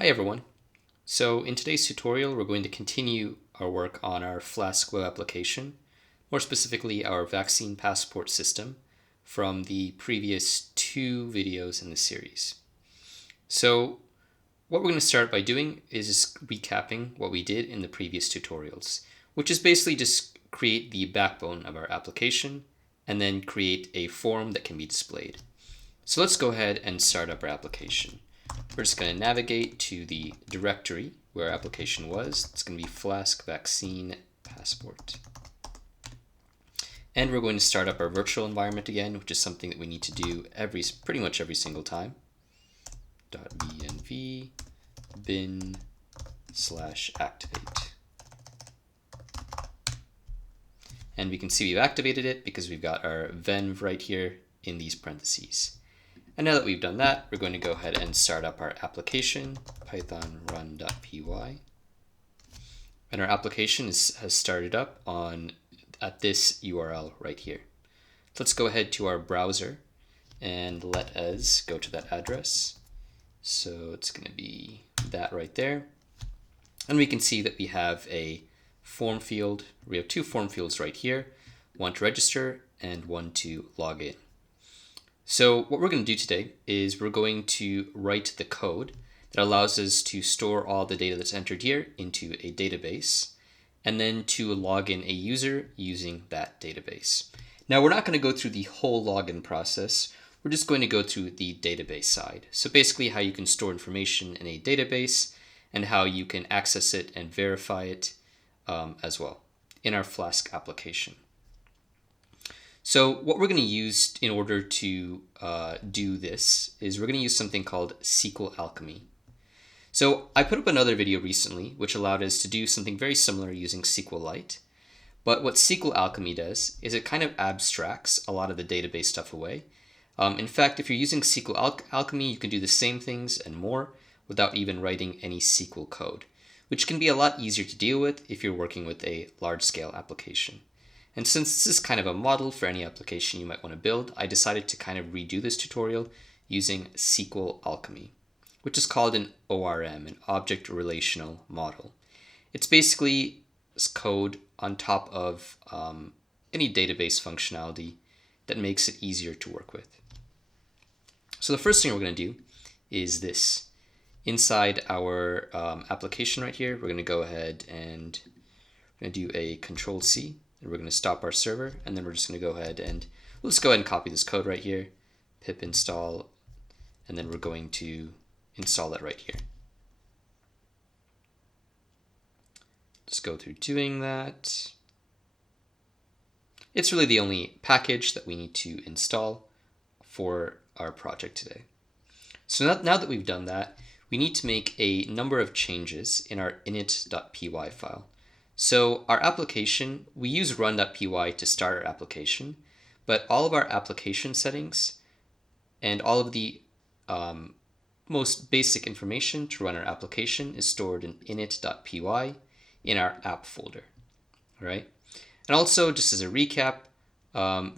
Hi everyone. So in today's tutorial, we're going to continue our work on our Flask web application, more specifically our vaccine passport system from the previous two videos in the series. So what we're going to start by doing is recapping what we did in the previous tutorials, which is basically just create the backbone of our application and then create a form that can be displayed. So let's go ahead and start up our application. We're just going to navigate to the directory where our application was. It's going to be Flask Vaccine Passport. And we're going to start up our virtual environment again, which is something that we need to do pretty much every single time. .venv bin/activate. And we can see we've activated it because we've got our venv right here in these parentheses. And now that we've done that, we're going to go ahead and start up our application, python run.py. And our application has started up at this URL right here. So let's go ahead to our browser and let us go to that address. So it's going to be that right there. And we can see that we have a form field. We have two form fields right here, one to register and one to log in. So what we're going to do today is we're going to write the code that allows us to store all the data that's entered here into a database and then to log in a user using that database. Now we're not going to go through the whole login process. We're just going to go through the database side. So basically how you can store information in a database and how you can access it and verify it as well in our Flask application. So what we're going to use in order to do this is we're going to use something called SQLAlchemy. So I put up another video recently which allowed us to do something very similar using SQLite. But what SQLAlchemy does is it kind of abstracts a lot of the database stuff away. In fact, if you're using SQLAlchemy, you can do the same things and more without even writing any SQL code, which can be a lot easier to deal with if you're working with a large-scale application. And since this is kind of a model for any application you might want to build, I decided to kind of redo this tutorial using SQLAlchemy, which is called an ORM, an Object Relational Model. It's basically code on top of any database functionality that makes it easier to work with. So the first thing we're going to do is this. Inside our application right here, we're going to go ahead and we're going to do a Control-C. And we're going to stop our server, and then we're just going to go ahead and let's go ahead and copy this code right here, pip install, and then we're going to install that right here. Just go through doing that. It's really the only package that we need to install for our project today. So now that we've done that, we need to make a number of changes in our init.py file. So our application, we use run.py to start our application, but all of our application settings and all of the most basic information to run our application is stored in init.py in our app folder, all right? And also, just as a recap,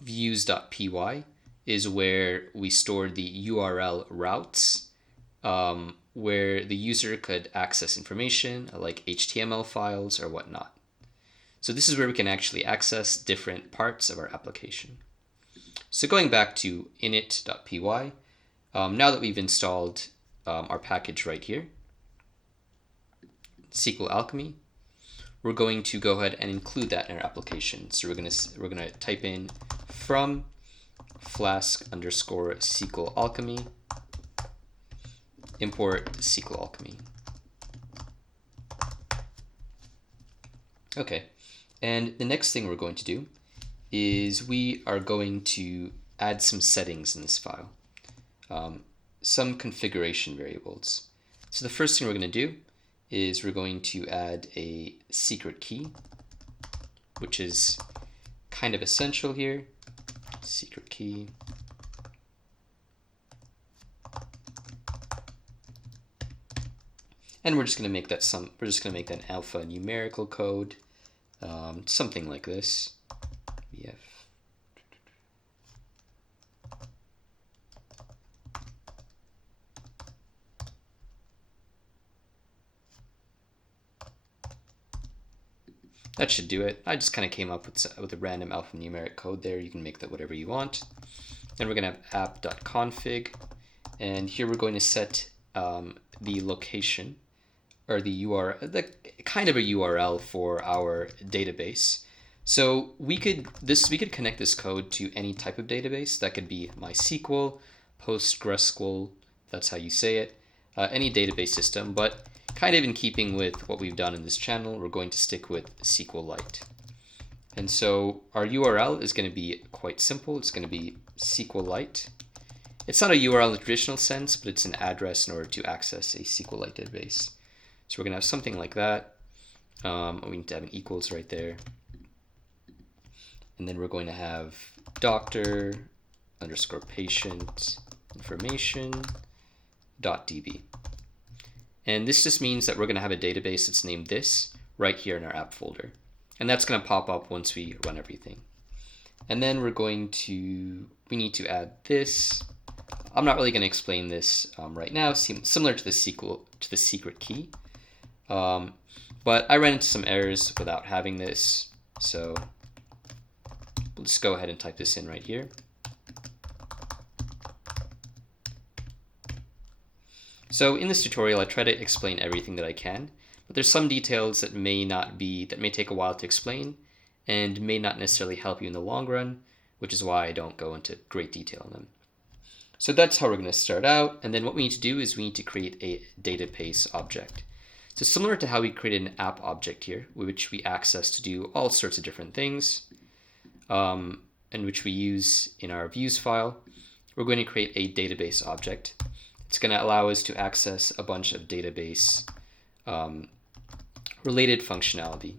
views.py is where we store the URL routes where the user could access information like HTML files or whatnot. So this is where we can actually access different parts of our application. So going back to init.py, now that we've installed our package right here, SQLAlchemy, we're going to go ahead and include that in our application. So we're gonna type in from Flask_SQLAlchemy import SQLAlchemy. Okay, and the next thing we're going to do is we are going to add some settings in this file, some configuration variables. So the first thing we're going to do is we're going to add a secret key, which is kind of essential here. Secret key. And we're just going to make that an alpha numerical code, something like this. VF. that should do it. I just kind of came up with a random alphanumeric code there. You can make that whatever you want. Then we're going to have app.config, and here we're going to set the location, or the URL, the kind of a URL for our database. So we could connect this code to any type of database. That could be MySQL, PostgreSQL, that's how you say it, any database system. But kind of in keeping with what we've done in this channel, we're going to stick with SQLite. And so our URL is going to be quite simple. It's going to be SQLite. It's not a URL in the traditional sense, but it's an address in order to access a SQLite database. So we're going to have something like that. We need to have an equals right there. And then we're going to have doctor underscore patient information .db. And this just means that we're going to have a database that's named this right here in our app folder. And that's going to pop up once we run everything. And then we need to add this. I'm not really going to explain this right now, similar to the secret key. But I ran into some errors without having this. So let's go ahead and type this in right here. So in this tutorial, I try to explain everything that I can, but there's some details that may take a while to explain and may not necessarily help you in the long run, which is why I don't go into great detail on them. So that's how we're going to start out. And then what we need to do is we need to create a database object. So similar to how we created an app object here, which we access to do all sorts of different things, and which we use in our views file, we're going to create a database object. It's going to allow us to access a bunch of database related functionality.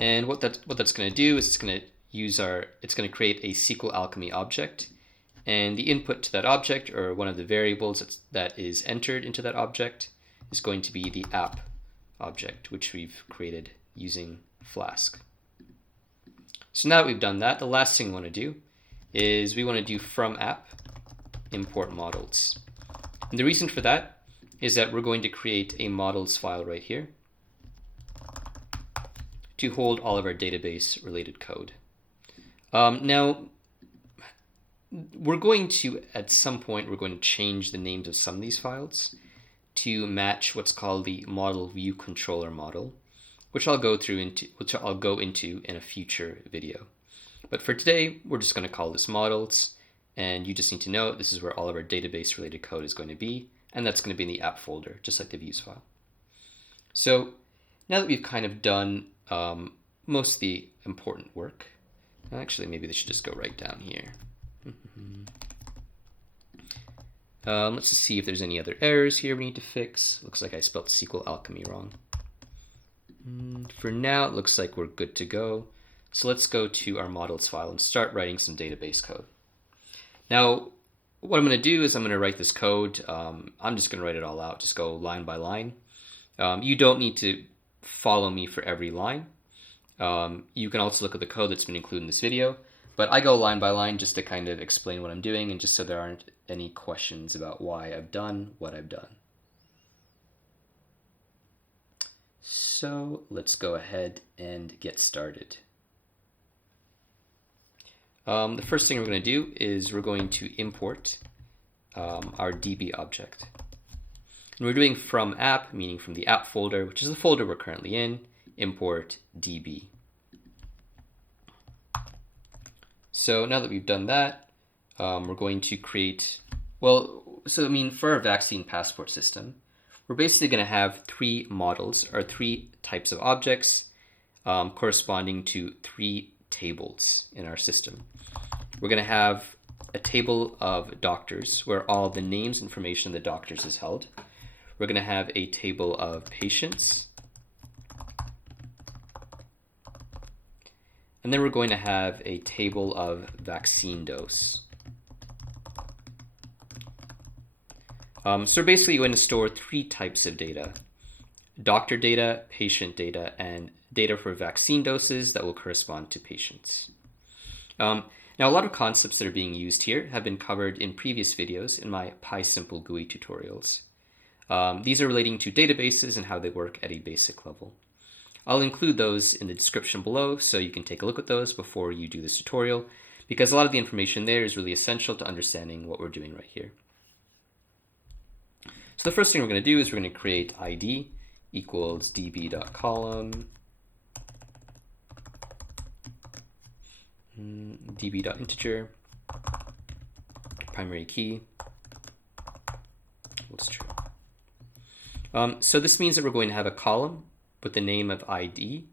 And what that's going to do is it's going to create a SQLAlchemy object, and the input to that object, or one of the variables that is entered into that object, is going to be the app object, which we've created using Flask. So now that we've done that, the last thing we want to do is we want to do from app import models. And the reason for that is that we're going to create a models file right here to hold all of our database related code. Now, at some point, we're going to change the names of some of these files to match what's called the model view controller model, which I'll go into in a future video. But for today, we're just going to call this models, and you just need to know this is where all of our database related code is going to be, and that's going to be in the app folder, just like the views file. So now that we've kind of done most of the important work, actually maybe they should just go right down here. Let's just see if there's any other errors here we need to fix. Looks like I spelled SQLAlchemy wrong. For now, it looks like we're good to go. So let's go to our models file and start writing some database code. Now, what I'm going to do is I'm going to write this code. I'm just going to write it all out, just go line by line. You don't need to follow me for every line. You can also look at the code that's been included in this video, but I go line by line just to kind of explain what I'm doing and just so there aren't any questions about why I've done what I've done. So let's go ahead and get started. The first thing we're going to do is we're going to import our DB object. And we're doing from app, meaning from the app folder, which is the folder we're currently in, import DB. So now that we've done that, we're going to create, for our vaccine passport system, we're basically going to have three models, or three types of objects corresponding to three tables in our system. We're going to have a table of doctors where all the names information of the doctors is held. We're going to have a table of patients. And then we're going to have a table of vaccine dose. So basically you're going to store three types of data: doctor data, patient data, and data for vaccine doses that will correspond to patients. Now, a lot of concepts that are being used here have been covered in previous videos in my PySimple GUI tutorials. These are relating to databases and how they work at a basic level. I'll include those in the description below so you can take a look at those before you do this tutorial, because a lot of the information there is really essential to understanding what we're doing right here. So the first thing we're going to do is we're going to create ID equals db.column, db.integer, primary key, what's true. So this means that we're going to have a column with the name of ID.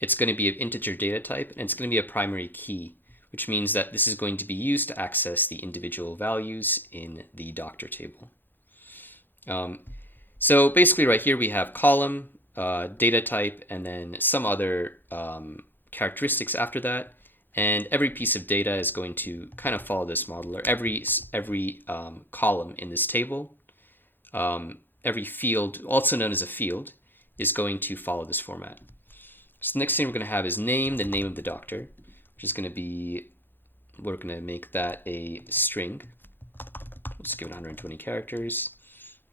It's going to be of integer data type, and it's going to be a primary key, which means that this is going to be used to access the individual values in the doctor table. So basically right here we have column, data type, and then some other characteristics after that. And every piece of data is going to kind of follow this model, or every column in this table, every field, also known as a field, is going to follow this format. So the next thing we're going to have is name, the name of the doctor, which is going to be, we're going to make that a string. Let's give it 120 characters.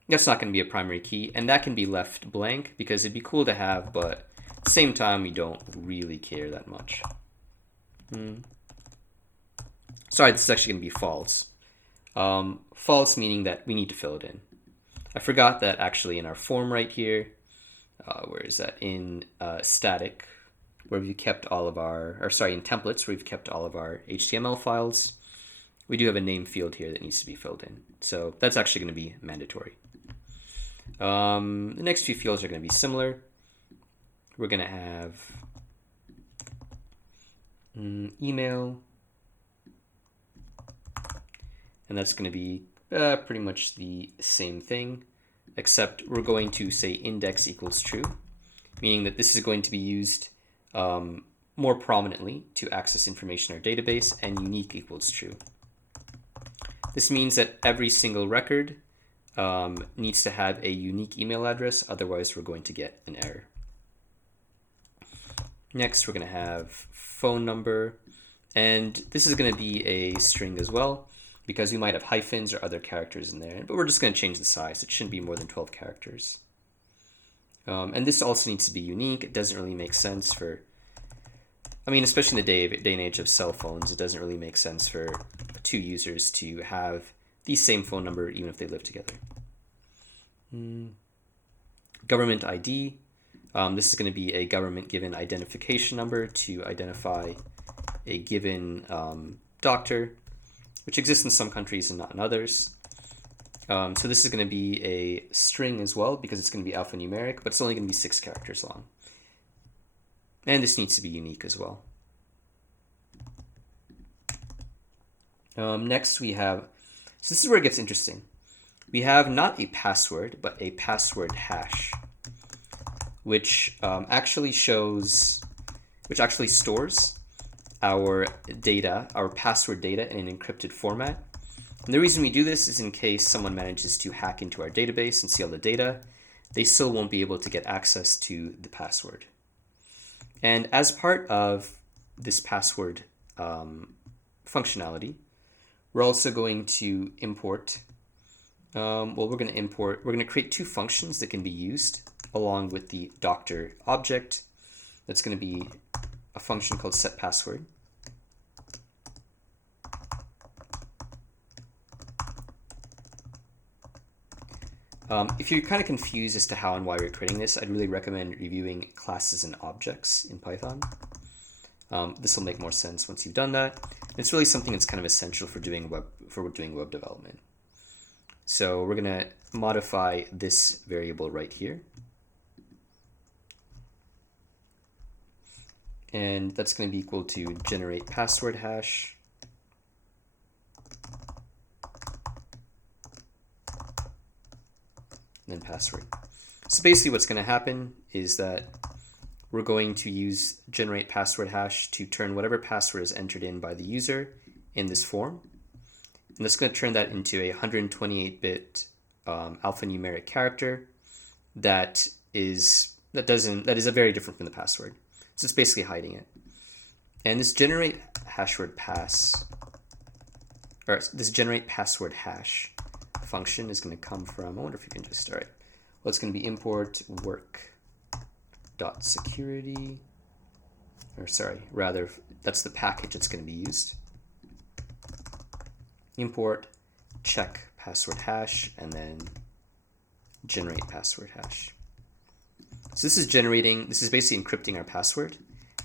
That's not going to be a primary key, and that can be left blank because it'd be cool to have, but at the same time, we don't really care that much. Sorry, this is actually going to be false. False meaning that we need to fill it in. I forgot that actually in our form right here, where is that? In static, where we've kept all of our, or sorry, in templates, where we've kept all of our HTML files, we do have a name field here that needs to be filled in. So that's actually going to be mandatory. The next few fields are going to be similar. We're going to have email, and that's going to be pretty much the same thing, except we're going to say index equals true, meaning that this is going to be used more prominently to access information in our database, and unique equals true. This means that every single record needs to have a unique email address, otherwise we're going to get an error. Next, we're going to have phone number, and this is going to be a string as well, because we might have hyphens or other characters in there, but we're just going to change the size. It shouldn't be more than 12 characters. And this also needs to be unique. It doesn't really make sense for, I mean, especially in the day and age of cell phones, it doesn't really make sense for two users to have the same phone number even if they live together. Government ID. This is going to be a government-given identification number to identify a given doctor, which exists in some countries and not in others. So this is going to be a string as well, because it's going to be alphanumeric, but it's only going to be 6 characters long. And this needs to be unique as well. Next we have, so this is where it gets interesting. We have not a password, but a password hash, which actually stores our data, our password data, in an encrypted format. And the reason we do this is in case someone manages to hack into our database and see all the data, they still won't be able to get access to the password. And as part of this password functionality, we're also going to import, we're going to create 2 functions that can be used along with the doctor object. That's going to be a function called setPassword. If you're kind of confused as to how and why we're creating this, I'd really recommend reviewing classes and objects in Python. This will make more sense once you've done that. It's really something that's kind of essential for doing web development. So we're going to modify this variable right here. And that's going to be equal to generate password hash. And then password. So basically what's going to happen is that we're going to use generate password hash to turn whatever password is entered in by the user in this form. And that's going to turn that into a 128-bit alphanumeric character that is very different from the password. So it's basically hiding it. And this generate password hash function is going to come from, I wonder if you can just, all right. Well, it's going to be import work dot security, or sorry, rather that's the package that's going to be used. Import check password hash and then generate password hash. So this is basically encrypting our password.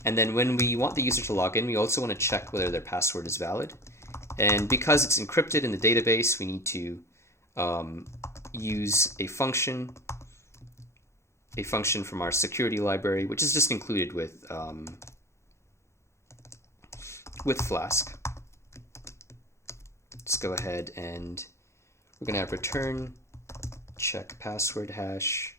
And then when we want the user to log in, we also want to check whether their password is valid. And because it's encrypted in the database, we need to use a function from our security library, which is just included with Flask. Let's go ahead and we're going to have return check password hash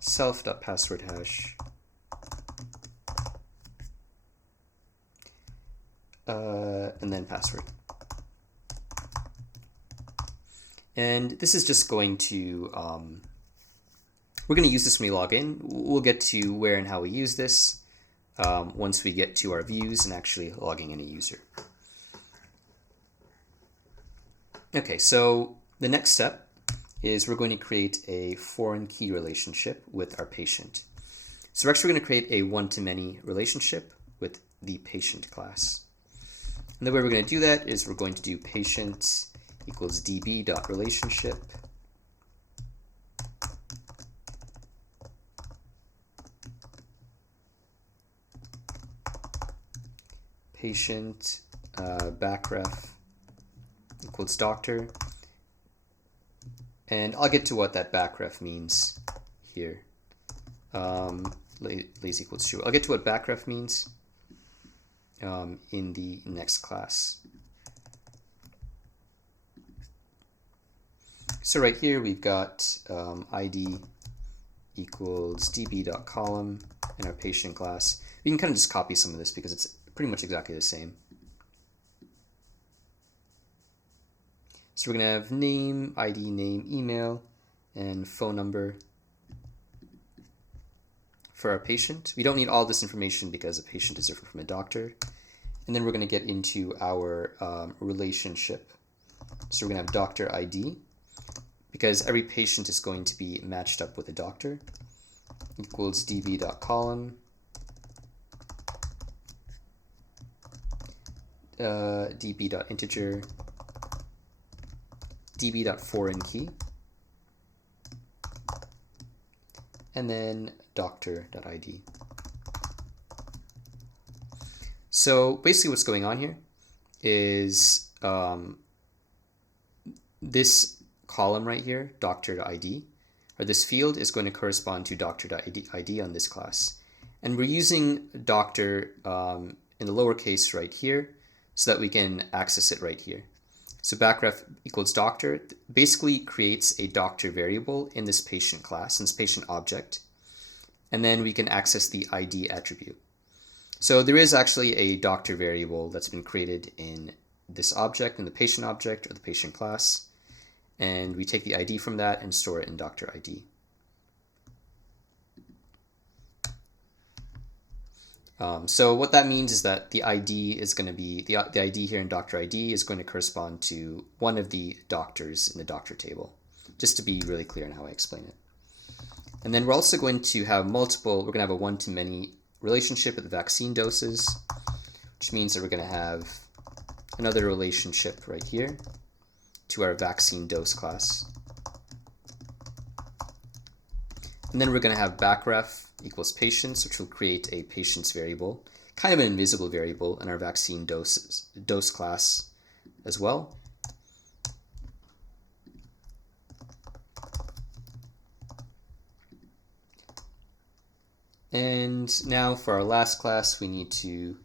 self.password hash and then password. And this is just going to, we're going to use this when we log in. We'll get to where and how we use this once we get to our views and actually logging in a user. Okay, so the next step is we're going to create a foreign key relationship with our patient. So we're actually going to create a one-to-many relationship with the patient class. And the way we're going to do that is we're going to do patient equals db.relationship patient backref equals doctor, and I'll get to what that backref means here. Lazy equals true. I'll get to what backref means in the next class. So right here we've got id equals db.column in our patient class. We can kind of just copy some of this because it's pretty much exactly the same. So we're going to have name, ID, name, email, and phone number for our patient. We don't need all this information because a patient is different from a doctor. And then we're going to get into our relationship. So we're going to have doctor ID because every patient is going to be matched up with a doctor equals db.column db.integer db.foreign key and then doctor.id. So basically what's going on here is this column right here, doctor.id, or this field is going to correspond to doctor.id on this class. And we're using doctor in the lowercase right here so that we can access it right here. So backref equals doctor basically creates a doctor variable in this patient class, in this patient object, and then we can access the ID attribute. So there is actually a doctor variable that's been created in this object, in the patient object or the patient class, and we take the ID from that and store it in doctor ID. So what that means is that the ID is going to be, the ID here in doctor ID is going to correspond to one of the doctors in the doctor table, just to be really clear in how I explain it. And then we're also going to have we're going to have a one-to-many relationship with the vaccine doses, which means that we're going to have another relationship right here to our vaccine dose class. And then we're going to have backref equals patients, which will create a patients variable, kind of an invisible variable in our vaccine dose class as well. And now for our last class, we need to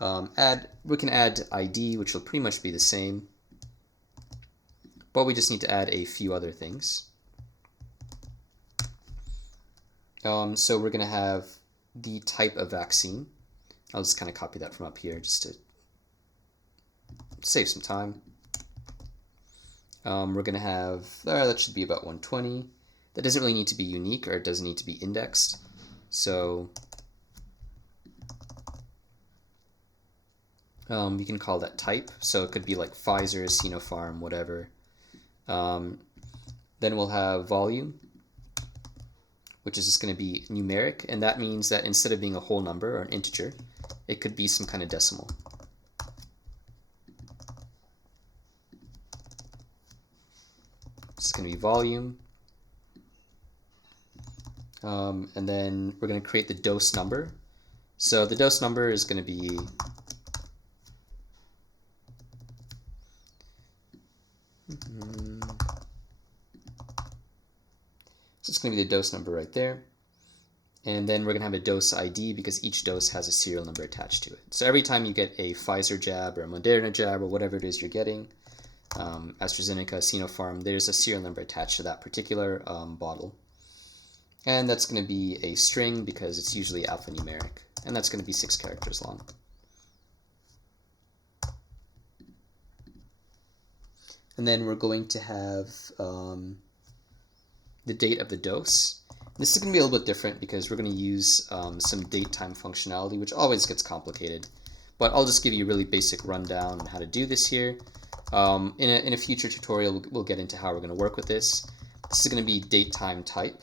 we can add ID, which will pretty much be the same, but we just need to add a few other things. So we're going to have the type of vaccine. I'll just kind of copy that from up here just to save some time. We're going to have, that should be about 120. That doesn't really need to be unique, or it doesn't need to be indexed. So we can call that type. So it could be like Pfizer, Sinopharm, whatever. Then we'll have volume, which is just going to be numeric, and that means that instead of being a whole number or an integer, it could be some kind of decimal. This is going to be volume. And then we're going to create the dose number. So the dose number is going to be so it's going to be the dose number right there. And then we're going to have a dose ID because each dose has a serial number attached to it. So every time you get a Pfizer jab or a Moderna jab or whatever it is you're getting, AstraZeneca, Sinopharm, there's a serial number attached to that particular bottle. And that's going to be a string because it's usually alphanumeric. And that's going to be 6 characters long. And then we're going to have the date of the dose. This is going to be a little bit different because we're going to use some date time functionality, which always gets complicated. But I'll just give you a really basic rundown on how to do this here. In a future tutorial, we'll get into how we're going to work with this. This is going to be date time type.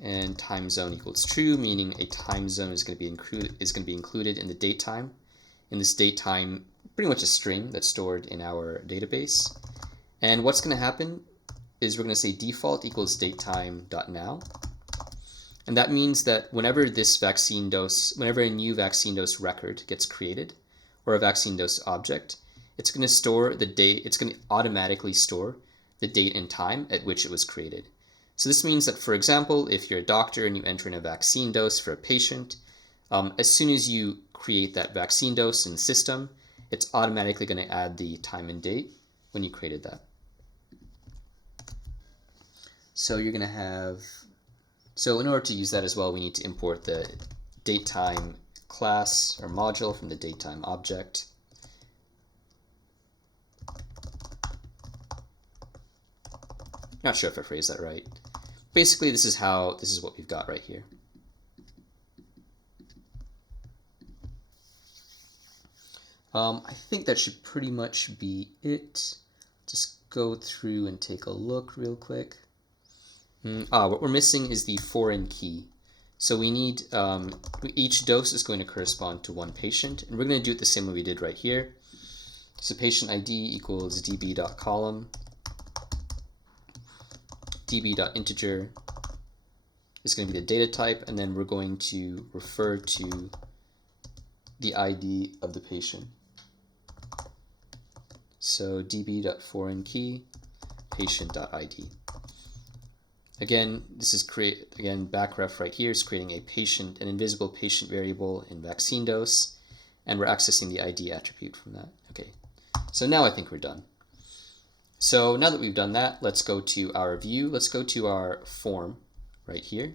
And time zone equals true, meaning a time zone is going to be included in the date time. In this date time, pretty much a string that's stored in our database. And what's going to happen is we're going to say default equals datetime.now. And that means that whenever a new vaccine dose record gets created, or a vaccine dose object, it's going to store the date, it's going to automatically store the date and time at which it was created. So this means that, for example, if you're a doctor and you enter in a vaccine dose for a patient, as soon as you create that vaccine dose in the system, it's automatically going to add the time and date when you created that. So you're going to have, so in order to use that as well, we need to import the datetime class or module from the datetime object. Not sure if I phrased that right. Basically, this is what we've got right here. I think that should pretty much be it. Just go through and take a look real quick. What we're missing is the foreign key. So we need, each dose is going to correspond to one patient, and we're going to do it the same way we did right here. So patient ID equals db.column. db.integer is going to be the data type, and then we're going to refer to the ID of the patient. So db.foreignkey patient.id. Again, this is backref right here is creating an invisible patient variable in vaccine dose, and we're accessing the ID attribute from that. Okay, so now I think we're done. So now that we've done that, let's go to our view. Let's go to our form right here.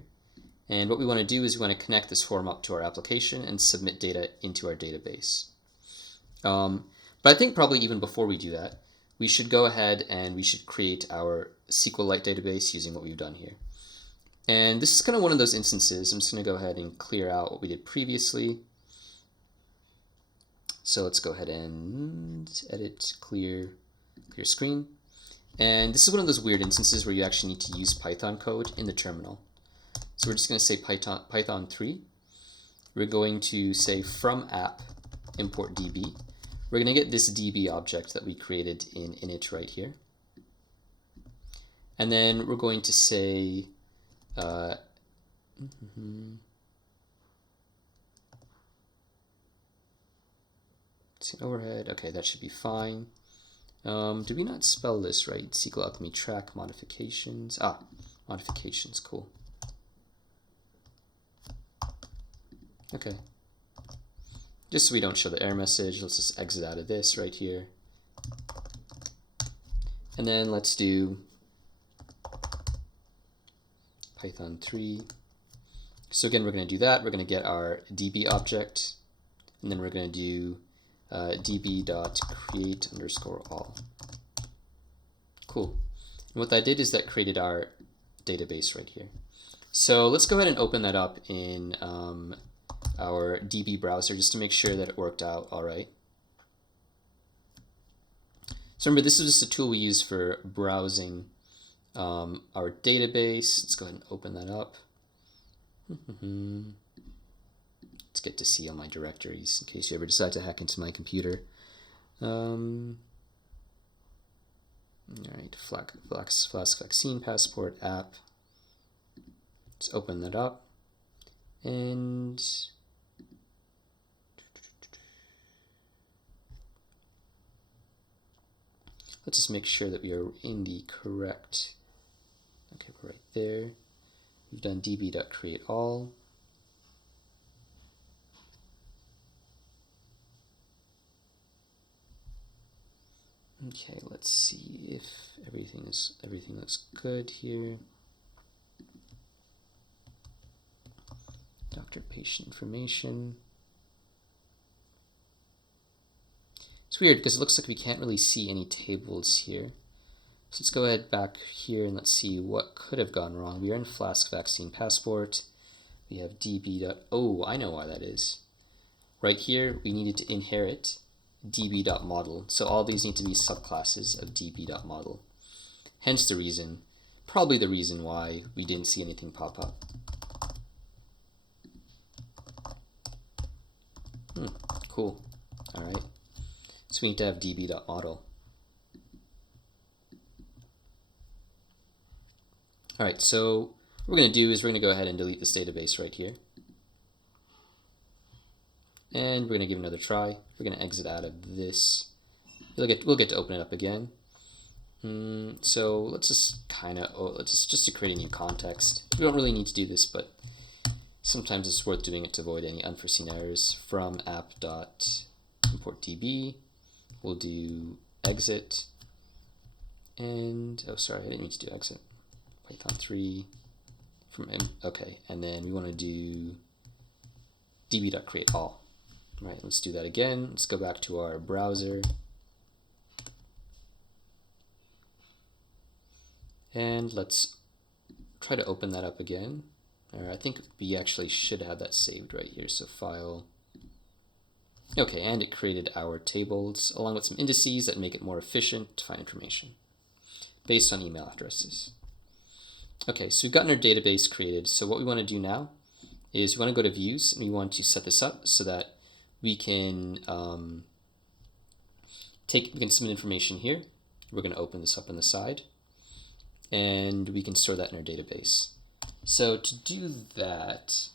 And what we want to do is we want to connect this form up to our application and submit data into our database. But I think probably even before we do that, we should go ahead and we should create our SQLite database using what we've done here. And this is kind of one of those instances. I'm just going to go ahead and clear out what we did previously. So let's go ahead and edit, clear screen. And this is one of those weird instances where you actually need to use Python code in the terminal. So we're just going to say Python 3. We're going to say from app import db. We're going to get this db object that we created in init right here. And then we're going to say overhead. Okay, that should be fine. Did we not spell this right? SQLAlchemy track modifications. Modifications, cool. Okay. Just so we don't show the error message, let's just exit out of this right here. And then let's do Python 3. So again, we're going to do that. We're going to get our db object, and then we're going to do db.create_all. Cool. And what that did is that created our database right here. So let's go ahead and open that up in our DB browser just to make sure that it worked out all right. So remember, this is just a tool we use for browsing our database. Let's go ahead and open that up. Let's get to see all my directories in case you ever decide to hack into my computer. All right, Flask Vaccine Passport app. Let's open that up, and let's just make sure that we are in the correct. Okay, we're right there. We've done db.createAll. Okay, let's see if everything looks good here. Doctor patient information. It's weird because it looks like we can't really see any tables here. So let's go ahead back here and let's see what could have gone wrong. We are in Flask Vaccine Passport. We have db. Oh, I know why that is. Right here, we needed to inherit db.model. So all these need to be subclasses of db.model. Hence the reason, probably the reason why we didn't see anything pop up. Cool. All right. So we need to have db.model. All right, so what we're going to do is we're going to go ahead and delete this database right here. And we're going to give it another try. We're going to exit out of this. We'll get to open it up again. So let's just just to create a new context. We don't really need to do this, but sometimes it's worth doing it to avoid any unforeseen errors. From app.importdb, we'll do exit. And oh, sorry, I didn't mean to do exit. Python 3 from okay, and then we want to do db.createAll. Right, let's do that again. Let's go back to our browser. And let's try to open that up again. Or I think we actually should have that saved right here. So file. Okay, and it created our tables along with some indices that make it more efficient to find information based on email addresses. Okay, so we've gotten our database created. So what we want to do now is we want to go to views and we want to set this up so that we can submit information here. We're going to open this up on the side and we can store that in our database. So to do that,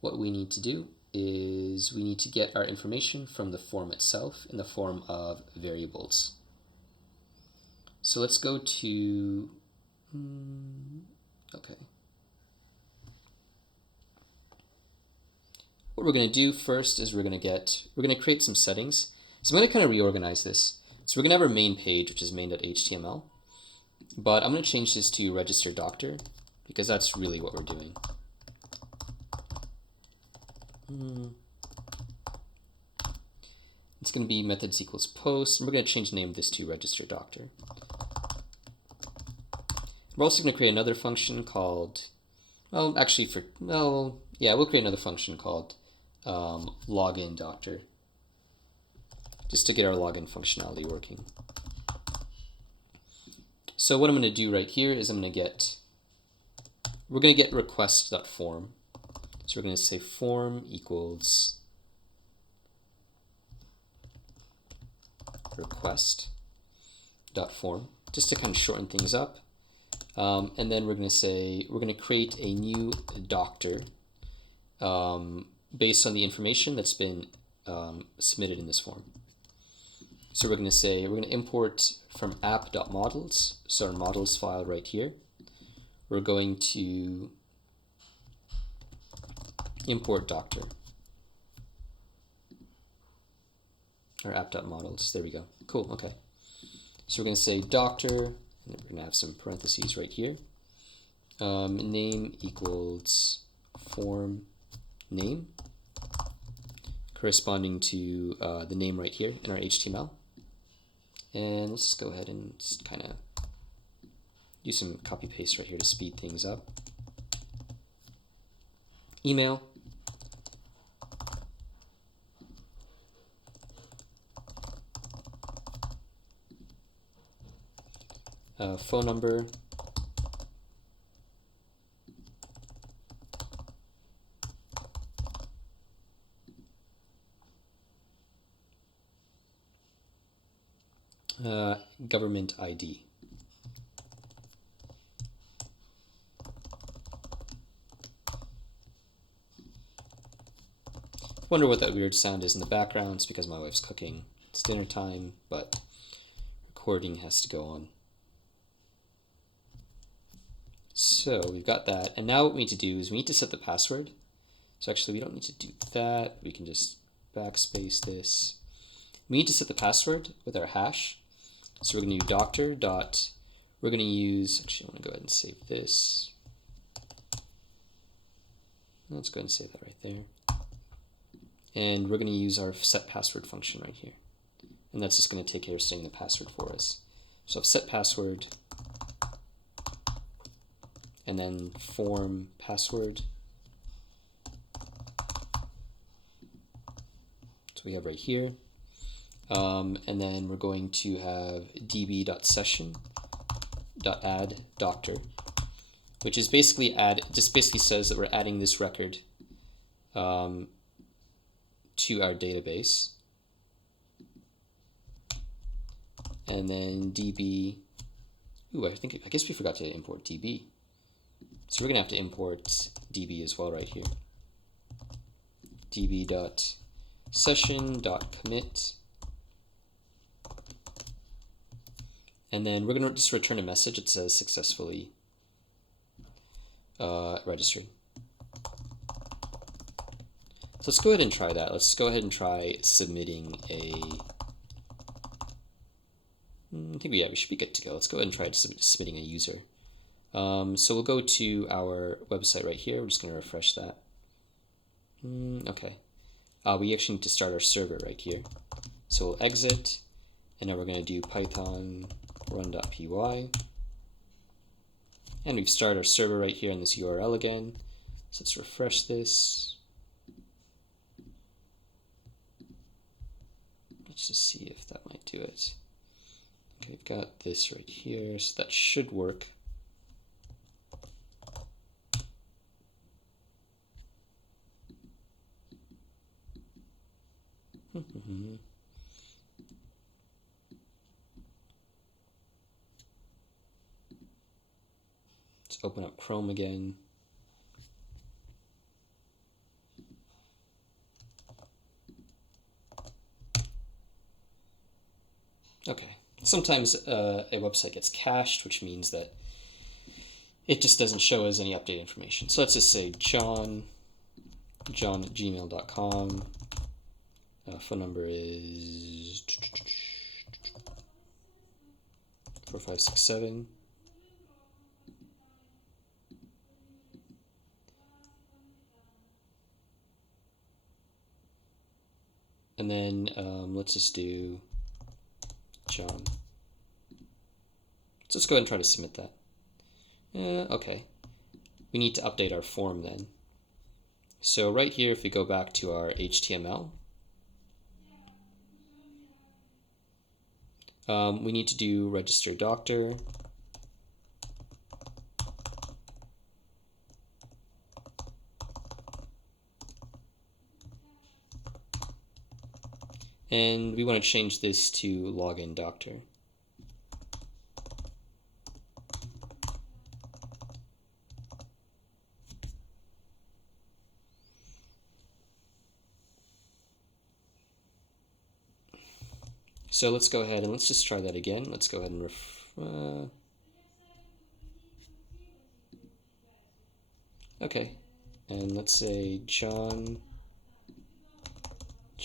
what we need to do is we need to get our information from the form itself in the form of variables. So let's go to okay. What we're going to do first is we're going to create some settings. So I'm going to kind of reorganize this. So we're going to have our main page, which is main.html, but I'm going to change this to register doctor because that's really what we're doing. It's going to be methods equals post, and we're going to change the name of this to register doctor. We're also going to create another function called, we'll create another function called login doctor, just to get our login functionality working. So what I'm going to do right here is we're going to get request.form. So we're going to say form equals request.form, just to kind of shorten things up. And then we're going to create a new doctor based on the information that's been submitted in this form. So we're going to import from app.models, so our models file right here. We're going to import doctor, or app.models. There we go. Cool. Okay. So we're going to say doctor, and then we're going to have some parentheses right here. Name equals form name, corresponding to the name right here in our HTML. And let's just go ahead and just kind of do some copy paste right here to speed things up. Email. Phone number. government ID. Wonder what that weird sound is in the background. It's because my wife's cooking. It's dinner time, but recording has to go on. So we've got that, and now what we need to do is we need to set the password. So actually we don't need to do that. We can just backspace this. We need to set the password with our hash. So we're going to do doctor dot, we're going to use, actually I want to go ahead and save this. Let's go ahead and save that right there. And we're going to use our set password function right here. And that's just going to take care of setting the password for us. So I've set password, and then form password. So we have right here. And then we're going to have db.session.add doctor, which is basically just basically says that we're adding this record to our database. And then db, I guess we forgot to import db. So we're gonna have to import db as well right here. db.session.commit. And then we're gonna just return a message that says successfully registered. So let's go ahead and try that. Let's go ahead and try submitting a, I think we should be good to go. Let's go ahead and try submitting a user. So we'll go to our website right here. We're just going to refresh that. Okay. We actually need to start our server right here. So we'll exit, and now we're going to do Python run.py. And we've started our server right here in this URL again. So let's refresh this. Let's just see if that might do it. Okay, we've got this right here, so that should work. Let's open up Chrome again. Okay, sometimes a website gets cached, which means that it just doesn't show us any update information. So let's just say John at gmail.com. Phone number is 4567. And then let's just do John. So let's go ahead and try to submit that. Okay. We need to update our form then. So right here, if we go back to our HTML, we need to do register doctor. And we want to change this to login doctor. So let's go ahead and let's just try that again. Let's go ahead and okay, and let's say John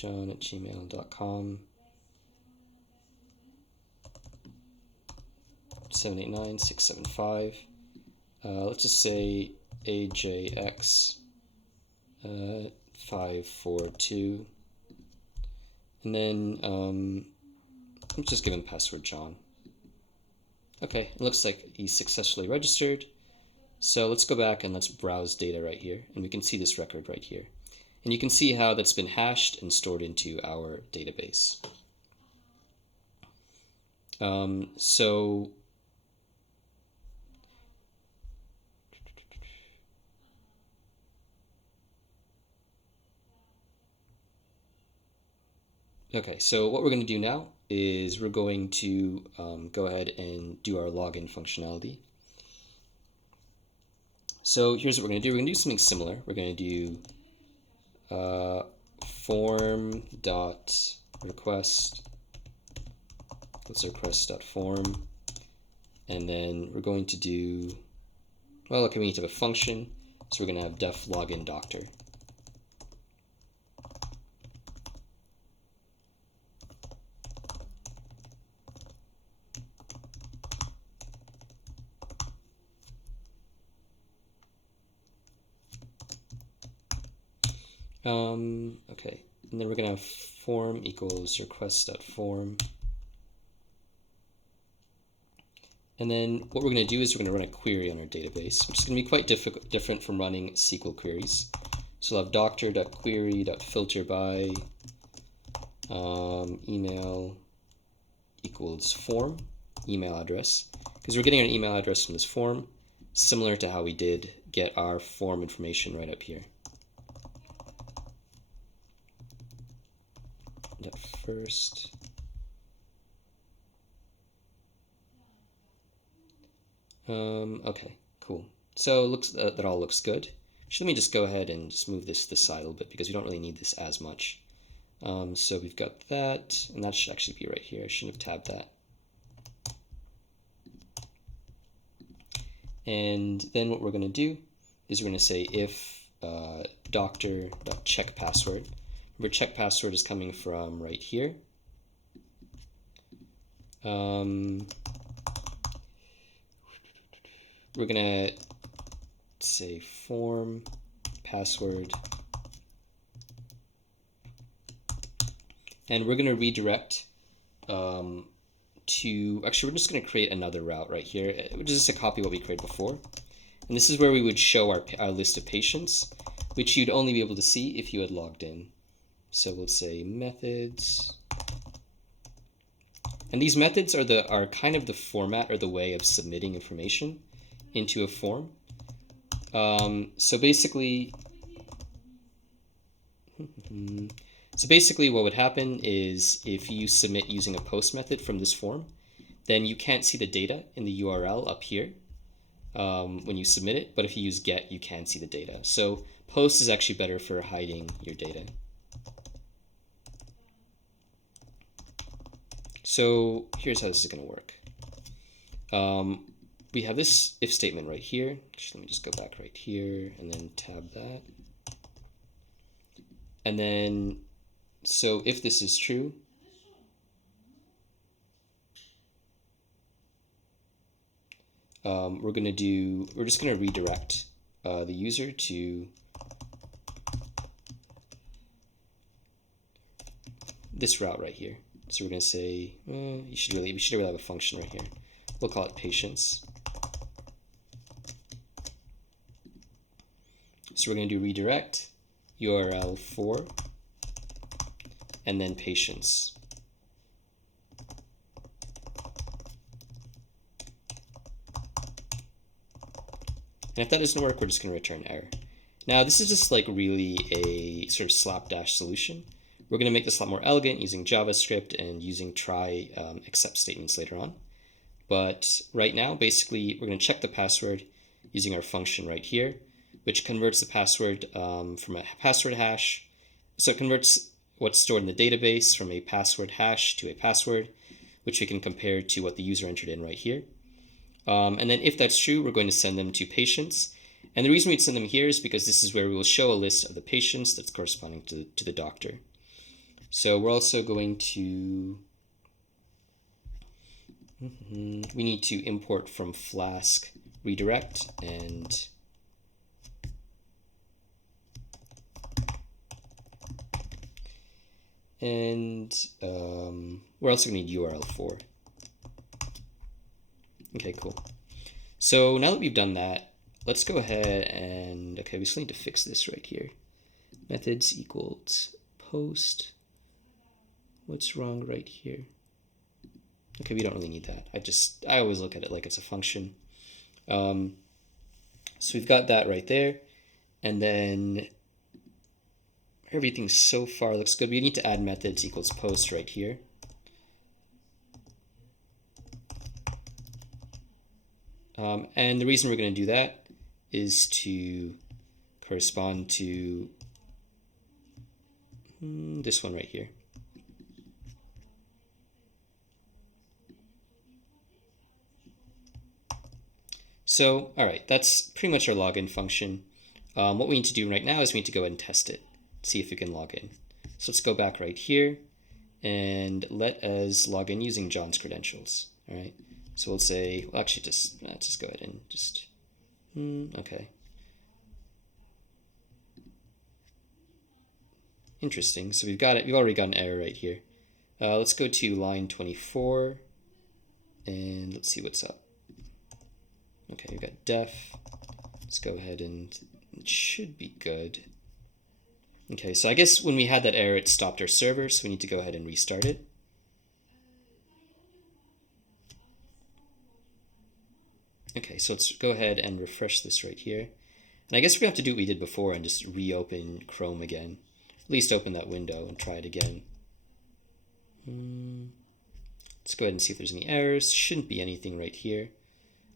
at gmail.com 789-675. Let's just say AJX 542, and then let's just give him password John. Okay, it looks like he's successfully registered. So let's go back and let's browse data right here, and we can see this record right here. And you can see how that's been hashed and stored into our database. Okay, so what we're going to do now is we're going to go ahead and do our login functionality. So here's what we're going to do. We're going to do something similar. We're going to do form.request. Let's request.form. And then we're going to do, well, okay, we need to have a function. So we're going to have def login doctor. Okay, and then we're going to have form equals request.form. And then what we're going to do is we're going to run a query on our database, which is going to be quite different from running SQL queries. So we'll have doctor.query.filter by email equals form, email address, because we're getting an email address from this form, similar to how we did get our form information right up here. At first, okay, cool. So it looks that all looks good. Let me just go ahead and just move this to the side a little bit because we don't really need this as much. So we've got that, and that should actually be right here. I shouldn't have tabbed that. And then what we're going to do is we're going to say if doctor.checkPassword. Remember, check password is coming from right here. We're going to say form password, and we're going to redirect to, actually we're just going to create another route right here, which is just a copy of what we created before. And this is where we would show our list of patients, which you'd only be able to see if you had logged in. So we'll say methods, and these methods are kind of the format or the way of submitting information into a form. So basically what would happen is if you submit using a post method from this form, then you can't see the data in the URL up here when you submit it, but if you use get, you can see the data. So post is actually better for hiding your data. So here's how this is going to work. We have this if statement right here. Actually, let me just go back right here and then tab that. And then, so if this is true, we're just going to redirect the user to this route right here. So we're going to say, we should really have a function right here. We'll call it patients. So we're going to do redirect URL for, and then patients. And if that doesn't work, we're just going to return error. Now, this is just like really a sort of slapdash solution. We're going to make this a lot more elegant using JavaScript and using try except statements later on. But right now, basically, we're going to check the password using our function right here, which converts the password from a password hash. So it converts what's stored in the database from a password hash to a password, which we can compare to what the user entered in right here. And then if that's true, we're going to send them to patients. And the reason we'd send them here is because this is where we will show a list of the patients that's corresponding to the doctor. So we're also going to, we need to import from Flask redirect, and we're also going to need URL for. Okay, cool. So now that we've done that, let's go ahead and, okay, we still need to fix this right here. Methods equals post. What's wrong right here? Okay, we don't really need that. I always look at it like it's a function. So we've got that right there. And then everything so far looks good. We need to add methods equals post right here. And the reason we're going to do that is to correspond to this one right here. So, all right, that's pretty much our login function. What we need to do right now is we need to go ahead and test it, see if we can log in. So let's go back right here and let us log in using John's credentials. All right. So we'll say, well, actually, let's just go ahead and just, okay. Interesting. So we've already got an error right here. Let's go to line 24 and let's see what's up. Okay, we've got def. Let's go ahead and it should be good. Okay, so I guess when we had that error, it stopped our server, so we need to go ahead and restart it. Okay, so let's go ahead and refresh this right here. And I guess we're going to have to do what we did before and just reopen Chrome again. At least open that window and try it again. Let's go ahead and see if there's any errors. Shouldn't be anything right here.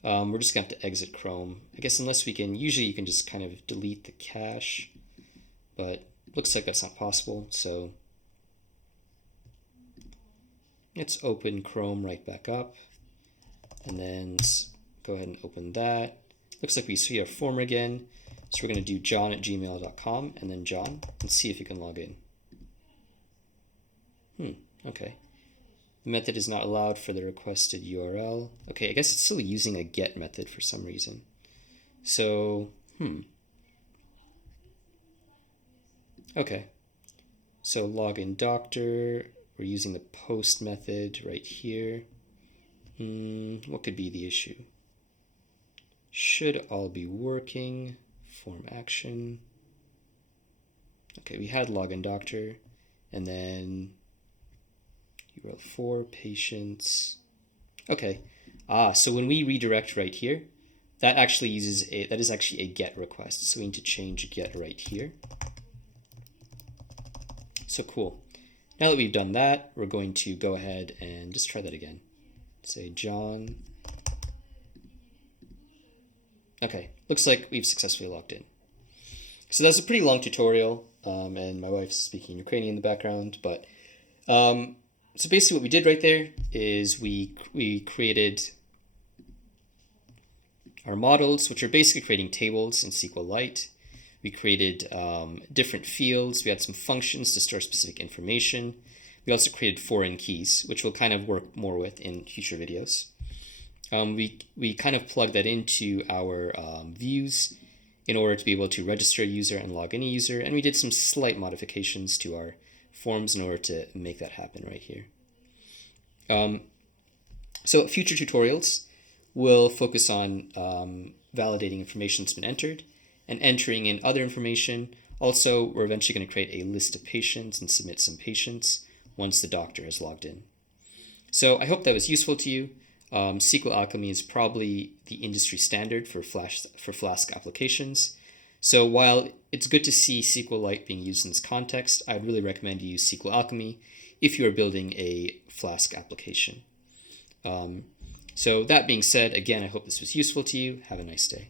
We're just going to have to exit Chrome. I guess unless we can, usually you can just kind of delete the cache, but looks like that's not possible. So let's open Chrome right back up. And then let's go ahead and open that. Looks like we see our form again. So we're going to do john@gmail.com and then John and see if you can log in. Okay. The method is not allowed for the requested URL. Okay, I guess it's still using a get method for some reason. So, Okay. So login doctor, we're using the post method right here. What could be the issue? Should all be working. Form action. Okay, we had login doctor, and then URL for patients. Okay. So when we redirect right here, that actually is actually a get request. So we need to change get right here. So cool. Now that we've done that, we're going to go ahead and just try that again. Say John. Okay, looks like we've successfully logged in. So that's a pretty long tutorial, and my wife's speaking Ukrainian in the background, but so basically what we did right there is we created our models, which are basically creating tables in SQLite. We created different fields. We had some functions to store specific information. We also created foreign keys, which we'll kind of work more with in future videos. We kind of plugged that into our views in order to be able to register a user and log in a user, and we did some slight modifications to our forms in order to make that happen right here. So future tutorials will focus on validating information that's been entered and entering in other information. Also, we're eventually going to create a list of patients and submit some patients once the doctor has logged in. So I hope that was useful to you. SQLAlchemy is probably the industry standard for Flask applications. So while it's good to see SQLite being used in this context, I'd really recommend you use SQLAlchemy if you are building a Flask application. So that being said, again, I hope this was useful to you. Have a nice day.